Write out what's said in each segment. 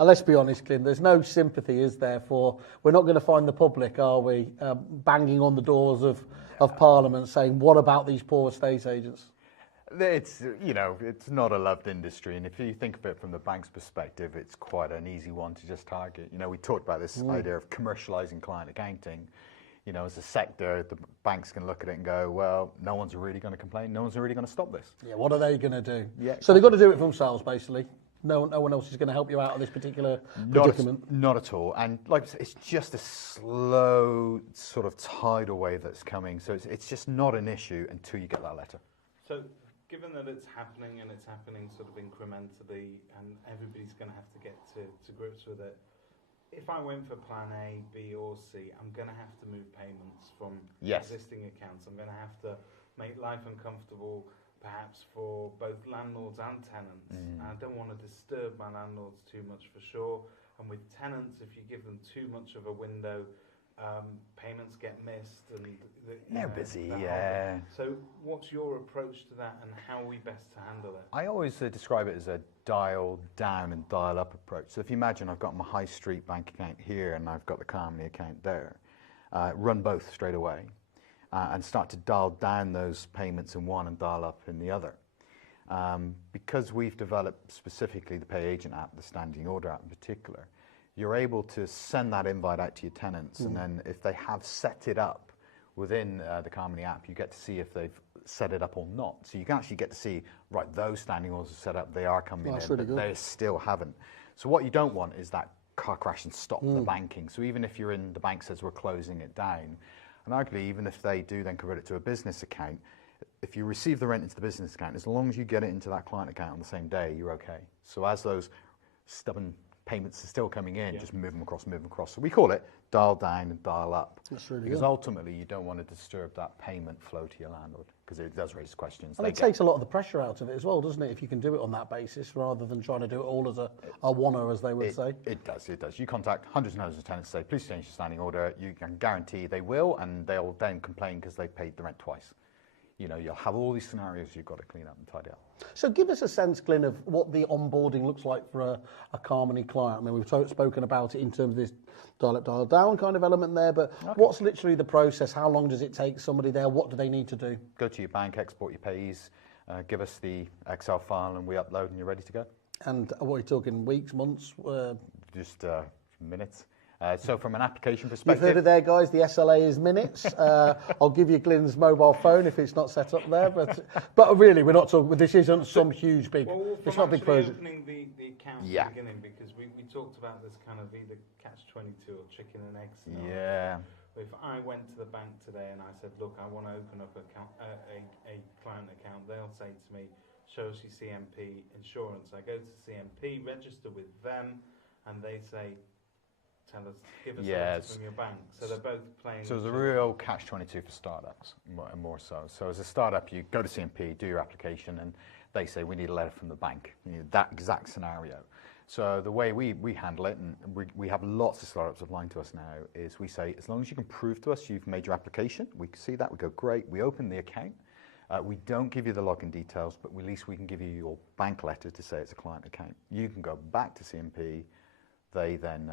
And let's be honest, Glyn, there's no sympathy, is there, for, we're not going to find the public, are we, banging on the doors of Parliament saying, what about these poor estate agents? It's, it's not a loved industry, and if you think of it from the bank's perspective, it's quite an easy one to just target. We talked about this idea of commercialising client accounting. As a sector, the banks can look at it and go, well, no one's really going to complain, no one's really going to stop this. Yeah, what are they going to do? Yeah, so they've got to do it for themselves, basically. No one else is going to help you out of this particular predicament? Not at all. And like I said, it's just a slow sort of tidal wave that's coming. So it's just not an issue until you get that letter. So given that it's happening and it's happening sort of incrementally and everybody's going to have to get to grips with it, if I went for plan A, B or C, I'm going to have to move payments from existing accounts. I'm going to have to make life uncomfortable perhaps for both landlords and tenants. I don't want to disturb my landlords too much for sure. And with tenants, if you give them too much of a window, payments get missed and they're busy. So what's your approach to that and how are we best to handle it? I always describe it as a dial down and dial up approach. So if you imagine I've got my high street bank account here and I've got the Calmony account there, run both straight away and start to dial down those payments in one and dial up in the other. Because we've developed specifically the Pay Agent app, the Standing Order app in particular, you're able to send that invite out to your tenants, and then if they have set it up within the Calmony app, you get to see if they've set it up or not. So you can actually get to see, right, those standing orders are set up, they are coming in, really but they still haven't. So what you don't want is that car crash and stop the banking. So even if you're in, the bank says we're closing it down, and arguably even if they do then convert it to a business account, if you receive the rent into the business account, as long as you get it into that client account on the same day, you're okay. So as those stubborn payments are still coming in, just move them across. So we call it dial down and dial up. That's really because good. Ultimately you don't want to disturb that payment flow to your landlord, because it does raise questions. And it takes a lot of the pressure out of it as well, doesn't it, if you can do it on that basis rather than trying to do it all as a one-er, as they would say. It does. You contact hundreds and hundreds of tenants, say, please change your standing order. You can guarantee they will, and they'll then complain because they've paid the rent twice. You'll have all these scenarios you've got to clean up and tidy up. So give us a sense, Glyn, of what the onboarding looks like for a Calmony client. I mean, we've spoken about it in terms of this dial up, dial down kind of element there, but what's literally the process? How long does it take somebody there? What do they need to do? Go to your bank, export your payees, give us the Excel file and we upload and you're ready to go. And what are you talking, weeks, months? Just minutes. So from an application perspective... You've heard it there, guys. The SLA is minutes. I'll give you Glyn's mobile phone if it's not set up there. But really, we're not talking... This isn't some huge, big... It's not a big project. Opening the account at the beginning, because we talked about this kind of either catch-22 or chicken and egg scenario. Yeah. If I went to the bank today and I said, look, I want to open up a client account, they'll say to me, show us your CMP insurance. I go to CMP, register with them, and they say... give us a letter from your bank. So they're both playing. So there's a real catch-22 for startups, more so. So as a startup, you go to CMP, do your application, and they say, we need a letter from the bank. That exact scenario. So the way we handle it, and we have lots of startups applying to us now, is we say, as long as you can prove to us you've made your application, we can see that, we go, great, we open the account. We don't give you the login details, but at least we can give you your bank letter to say it's a client account. You can go back to CMP, they then...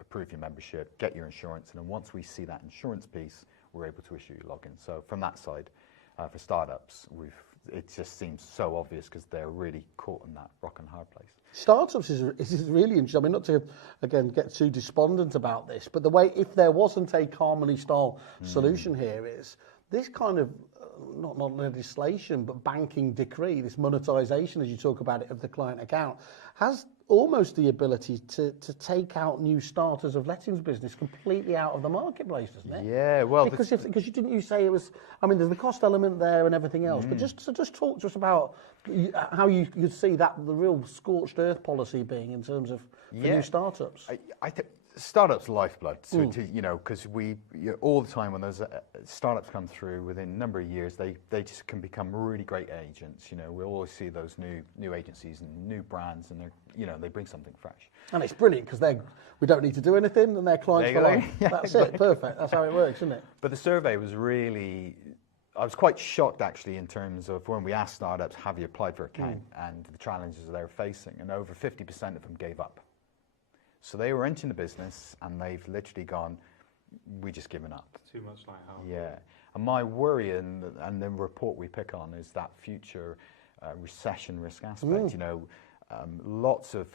approve your membership, get your insurance, and then once we see that insurance piece, we're able to issue your login. So from that side, for startups, it just seems so obvious because they're really caught in that rock and hard place. Startups is really interesting. I mean, not to, again, get too despondent about this, but the way, if there wasn't a Calmony-style solution here, is this kind of, not legislation, but banking decree, this monetisation, as you talk about it, of the client account, has almost the ability to take out new starters of lettings business completely out of the marketplace, doesn't it? Yeah, well... Because you say it was... I mean, there's the cost element there and everything else, but just talk to us about how you'd see that, the real scorched earth policy being in terms of new startups. I think startups' lifeblood, so because all the time when those startups come through, within a number of years, they just can become really great agents. We always see those new agencies and new brands, and they bring something fresh. And it's brilliant because we don't need to do anything, and their clients for life. That's it, perfect. That's how it works, isn't it? But the survey was really... I was quite shocked actually in terms of when we asked startups, have you applied for an account, and the challenges they're facing, and over 50% of them gave up. So they were entering the business and they've literally gone, we just given up. Too much like how. Yeah. And my worry and the report we pick on is that future recession risk aspect. You know, lots of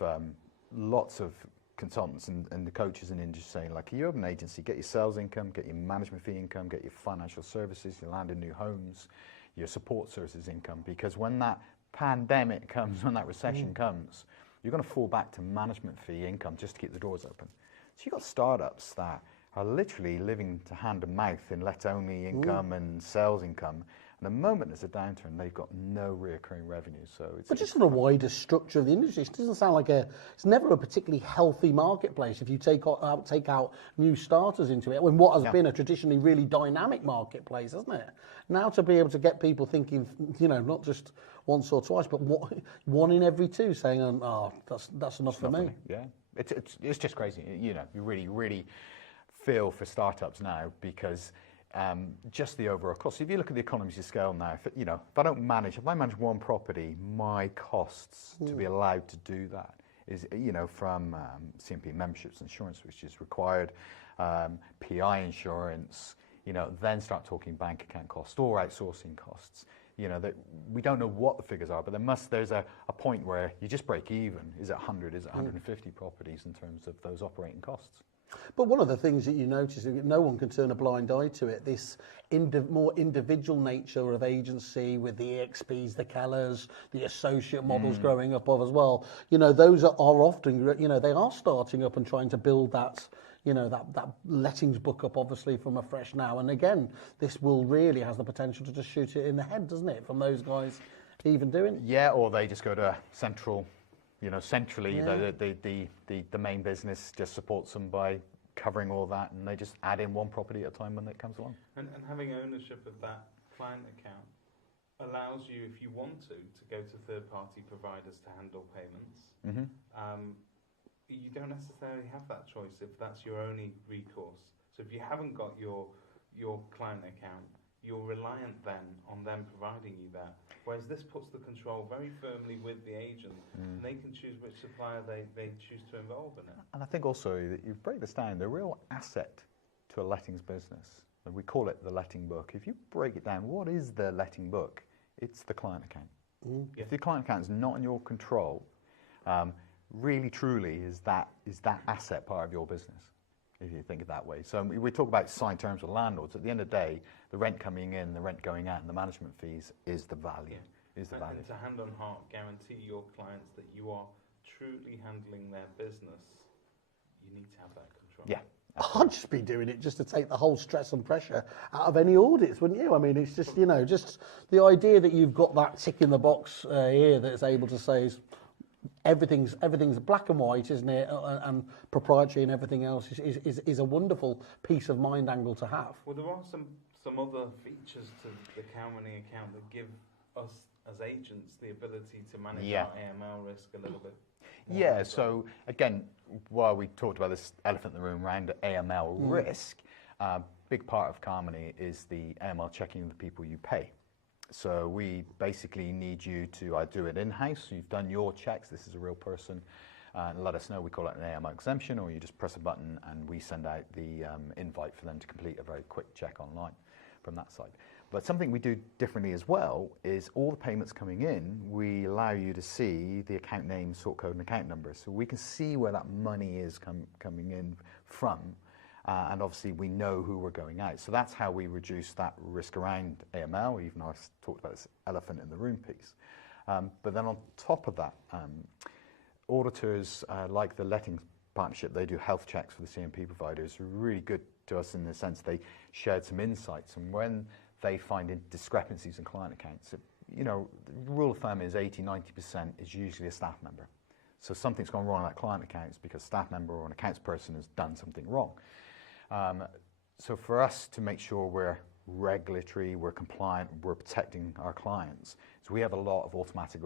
consultants and the coaches in the industry saying, like, you have an agency, get your sales income, get your management fee income, get your financial services, your land and new homes, your support services income, because when that pandemic comes, when that recession comes, you're going to fall back to management fee income just to keep the doors open. So you've got startups that are literally living to hand to mouth in let-only income and sales income. And the moment there's a downturn, they've got no recurring revenue. So it's, but just on a wider structure of the industry, it doesn't sound like it's never a particularly healthy marketplace if you take out new starters into it, when what has been a traditionally really dynamic marketplace, hasn't it? Now to be able to get people thinking, you know, not just once or twice, but one in every two saying, oh, that's enough for me. Yeah, it's just crazy. You know, you really feel for startups now because just the overall cost. If you look at the economies of scale now, if I manage one property, my costs to be allowed to do that is, from CMP memberships, insurance, which is required, PI insurance, then start talking bank account costs or outsourcing costs. That we don't know what the figures are, but there's a point where you just break even. Is it 100? Is it 150 properties in terms of those operating costs? But one of the things that you notice, no one can turn a blind eye to it, this more individual nature of agency with the EXPs, the Kellers, the associate models growing up of as well. Those are often, they are starting up and trying to build that, that lettings book up, obviously, from afresh now. And again, this will really has the potential to just shoot it in the head, doesn't it, from those guys even doing it? Yeah, or they just go to central. Centrally, the main business just supports them by covering all that, and they just add in one property at a time when it comes along. And having ownership of that client account allows you, if you want to go to third-party providers to handle payments. You don't necessarily have that choice if that's your only recourse. So if you haven't got your client account, you're reliant then on them providing you that. Whereas this puts the control very firmly with the agent, and they can choose which supplier they choose to involve in it. And I think also that you break this down, the real asset to a lettings business, and we call it the letting book. If you break it down, what is the letting book? It's the client account. If the client account is not in your control, really truly is that asset part of your business, if you think of it that way. So we talk about signed terms with landlords. At the end of the day, the rent coming in, the rent going out, and the management fees is the value. And to hand on heart guarantee your clients that you are truly handling their business, you need to have that control. Yeah. I'd just be doing it just to take the whole stress and pressure out of any audits, wouldn't you? I mean, it's just, just the idea that you've got that tick in the box here that's able to say everything's black and white, isn't it? And proprietary and everything else is a wonderful peace of mind angle to have. Well, there are some other features to the Calmony account that give us as agents the ability to manage our AML risk a little bit. Yeah, so again, while we talked about this elephant in the room around AML risk, big part of Calmony is the AML checking of the people you pay. So we basically need you to do it in-house. You've done your checks, this is a real person, and let us know. We call it an AML exemption, or you just press a button and we send out the invite for them to complete a very quick check online from that side. But something we do differently as well is all the payments coming in, we allow you to see the account name, sort code, and account number. So we can see where that money is coming in from. And obviously we know who we're going out. So that's how we reduce that risk around AML, even though I talked about this elephant in the room piece. But then on top of that, auditors like the Lettings Partnership, they do health checks for the CMP providers, really good to us in the sense they shared some insights. And when they find discrepancies in client accounts, the rule of thumb is 80-90% is usually a staff member. So something's gone wrong in that client accounts because a staff member or an accounts person has done something wrong. So for us to make sure we're regulatory, we're compliant, we're protecting our clients, so we have a lot of automatic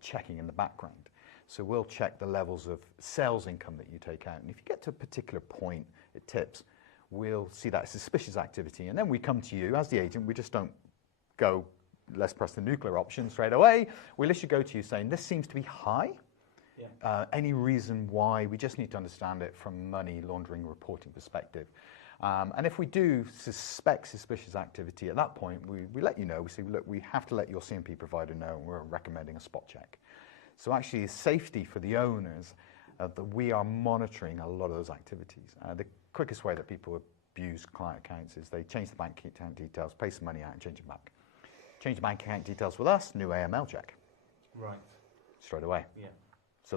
checking in the background. So we'll check the levels of sales income that you take out. And if you get to a particular point, it tips, we'll see that suspicious activity. And then we come to you as the agent. We just don't go, let's press the nuclear option straight away. We literally go to you saying, this seems to be high. any reason why. We just need to understand it from money laundering reporting perspective. And if we do suspect suspicious activity, at that point, we let you know. We say, look, we have to let your CMP provider know, and we're recommending a spot check. So actually, safety for the owners, that we are monitoring a lot of those activities. The quickest way that people abuse client accounts is they change the bank account details, pay some money out, and change them back. Change the bank account details with us, new AML check. Right. Straight away. Yeah. So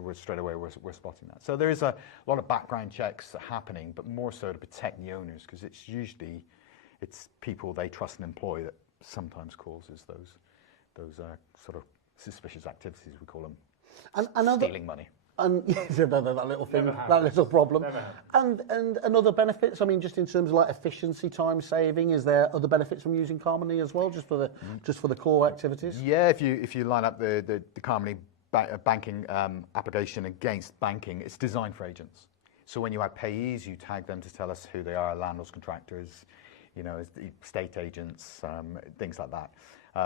we're straight away we're spotting that. So there is a lot of background checks happening, but more so to protect the owners, because it's people they trust and employ that sometimes causes those sort of suspicious activities, we call them, and stealing money. And that little thing, that little problem. And other benefits. I mean, just in terms of like efficiency, time saving. Is there other benefits from using Calmony as well, just for the core activities? Yeah, if you line up the Calmony banking application against banking, it's designed for agents. So when you have payees, you tag them to tell us who they are, landlords, contractors, estate agents, things like that.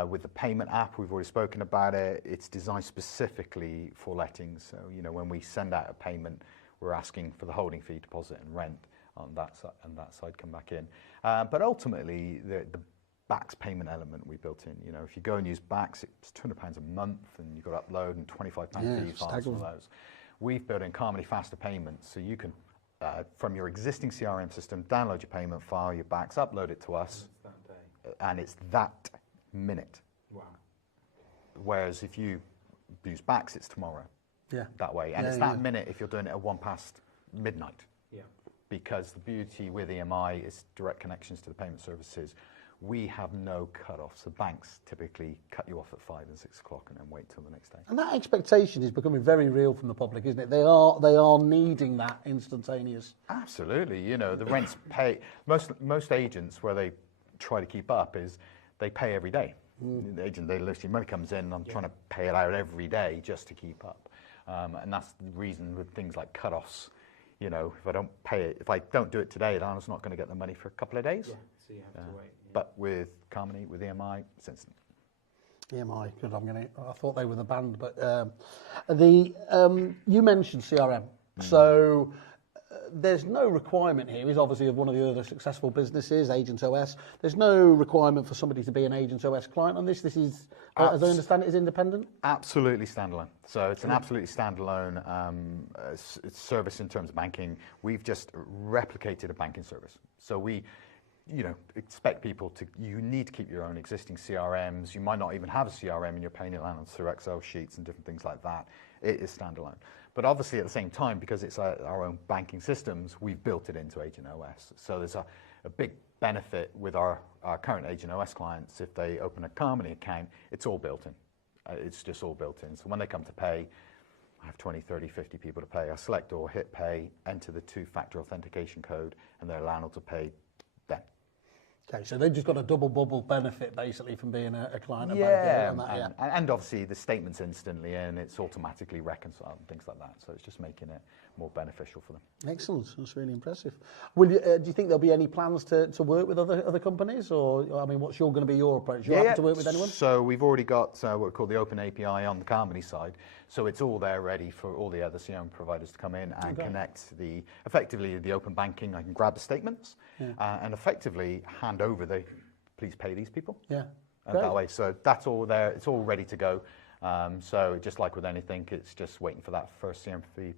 With the payment app, we've already spoken about it. It's designed specifically for lettings. So, when we send out a payment, we're asking for the holding fee, deposit, and rent on that side, and that side come back in. But ultimately, the BACS payment element we built in. If you go and use BACS, it's £200 a month, and you've got to upload and £25 fee files for those. We've built in Calmony faster payments, so you can, from your existing CRM system, download your payment file, your BACS, upload it to us, and it's that minute. Wow. Whereas if you use BACS, it's tomorrow. Yeah. That way. And it's that minute if you're doing it at 1 past midnight. Yeah. Because the beauty with EMI is direct connections to the payment services. We have no cut-offs. The banks typically cut you off at 5 and 6 o'clock and then wait till the next day. And that expectation is becoming very real from the public, isn't it? They are needing that instantaneous. Absolutely. The rents pay. Most agents, where they try to keep up, is they pay every day. The agent, they literally, money comes in, and I'm trying to pay it out every day just to keep up. And that's the reason with things like cut-offs. If I don't pay it, if I don't do it today, then I'm just not going to get the money for a couple of days. Yeah, so you have to wait. Yeah. But with Calmony, with EMI, it's instant. EMI, good. I thought they were the band, but you mentioned CRM, so. There's no requirement here. He's obviously of one of the other successful businesses, Agent OS. There's no requirement for somebody to be an Agent OS client on this. This is, as I understand it, is independent? Absolutely standalone. So it's an absolutely standalone service in terms of banking. We've just replicated a banking service. So we, expect people to, you need to keep your own existing CRMs. You might not even have a CRM and you're paying your landlords through Excel sheets and different things like that. It is standalone. But obviously at the same time, because it's our own banking systems, we've built it into Agent OS. So there's a big benefit with our current Agent OS clients. If they open a Calmony account, it's all built in. It's just all built in. So when they come to pay, I have 20, 30, 50 people to pay. I select or hit pay, enter the 2-factor authentication code, and their landlord to pay then. Okay, so they've just got a double bubble benefit basically from being a client of both. And obviously the statement's instantly in, it's automatically reconciled and things like that. So it's just making it more beneficial for them. Excellent, that's really impressive. Will you, do you think there'll be any plans to work with other companies, or what's going to be your approach? You happy to work with anyone? So we've already got what we call the open API on the Calmony side. So it's all there ready for all the other CRM providers to come in and connect effectively the open banking. I can grab the statements and effectively hand over please pay these people. Yeah. And that way, so that's all there. It's all ready to go. So just like with anything, it's just waiting for that first CMP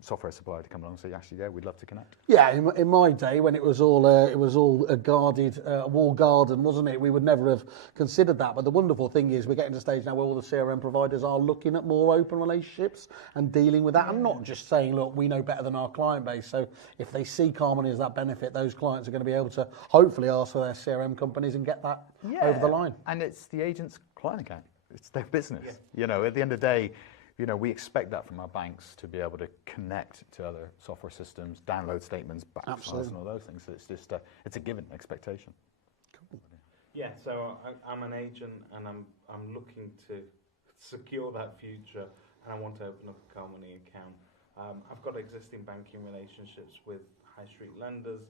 software supplier to come along and say, actually, we'd love to connect. Yeah, in my day, when it was all a guarded walled garden, wasn't it? We would never have considered that. But the wonderful thing is, we're getting to a stage now where all the CRM providers are looking at more open relationships and dealing with that, and not just saying, look, we know better than our client base. So if they see Calmony as that benefit, those clients are going to be able to hopefully ask for their CRM companies and get that over the line. And it's the agent's client account. It's their business. Yeah. At the end of the day, we expect that from our banks to be able to connect to other software systems, download statements, back files, and all those things. So it's just it's a given expectation. Cool. Yeah. So I'm an agent, and I'm looking to secure that future, and I want to open up a Calmony account. I've got existing banking relationships with high street lenders.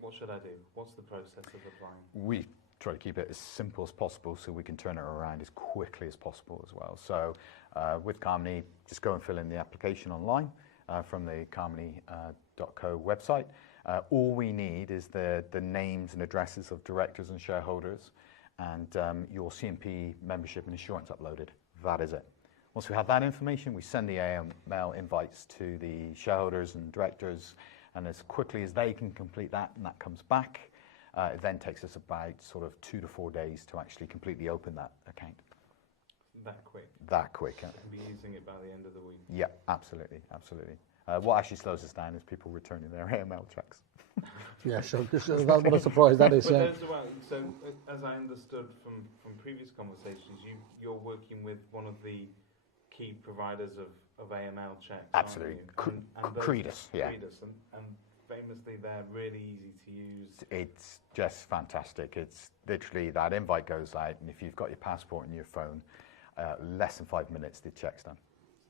What should I do? What's the process of applying? try to keep it as simple as possible so we can turn it around as quickly as possible as well. So with Calmony, just go and fill in the application online from the calmony.co website. All we need is the names and addresses of directors and shareholders and your CMP membership and insurance uploaded. That is it. Once we have that information, we send the AML invites to the shareholders and directors, and as quickly as they can complete that and that comes back, it then takes us about sort of 2 to 4 days to actually completely open that account. That quick? That quick. And be using it by the end of the week? Yeah, absolutely, absolutely. What actually slows us down is people returning their AML checks. Yeah, sure. What a surprise that is. But so, as I understood from previous conversations, you're working with one of the key providers of AML checks. Absolutely. Credus, yeah. Credus, and famously, they're really easy to use. It's just fantastic. It's literally that invite goes out, and if you've got your passport and your phone, less than 5 minutes, the check's done.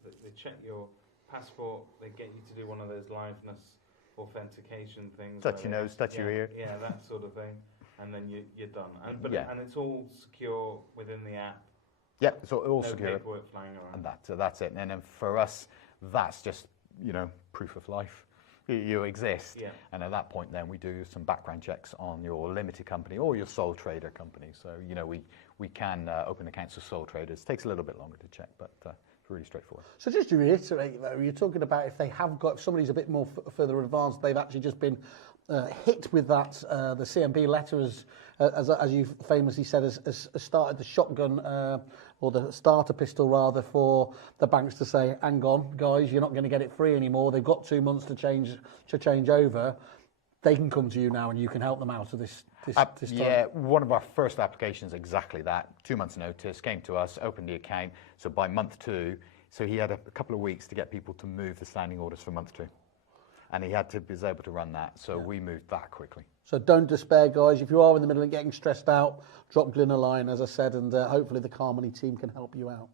So they check your passport, they get you to do one of those liveness authentication things. Touch your nose, touch your ear. Yeah, that sort of thing. And then you're done. And it's all secure within the app. Yeah, it's all no secure. Paperwork flying around. And that's it. And then for us, that's just, proof of life. You exist. Yeah. And at that point, then we do some background checks on your limited company or your sole trader company. So, we can open accounts for sole traders. It takes a little bit longer to check, but it's really straightforward. So just to reiterate, though, you're talking about if somebody's a bit more further advanced, they've actually just been hit with that, the CMP letter, as you famously said, has started the shotgun, or the starter pistol rather, for the banks to say, hang on, guys, you're not going to get it free anymore. They've got 2 months to change over. They can come to you now and you can help them out of this time. Yeah, one of our first applications, exactly that. 2 months notice, came to us, opened the account. So by month 2, so he had a couple of weeks to get people to move the standing orders for month 2. And he was able to run that. So we moved that quickly. So don't despair, guys. If you are in the middle of getting stressed out, drop Glyn a line, as I said, and hopefully the Calmony team can help you out.